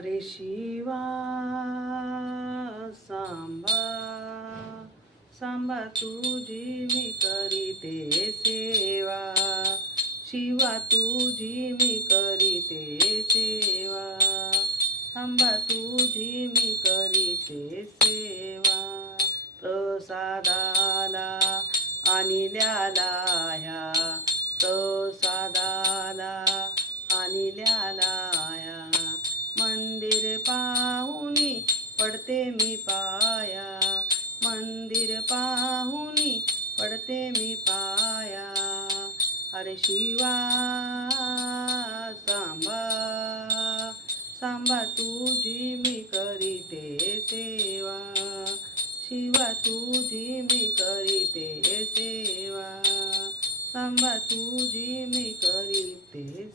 अरे शिवा सांबा सांबा तुझी मी करीते सेवा, शिवा तुझी मी करीते सेवा, सांबा तुझी मी करीते सेवा. प्रसादाला आणिल्याला ह्या, प्रसादाला आणिल्याला ह्या, मंदिर पाहुनी पडते मी पाया, मंदिर पाहुनी पडते मी पाया. अरे शिवा सांबा सांबा तुझी मी करीते सेवा, शिवा तुझी मी करीते सेवा, सांबा तुझी मी करीते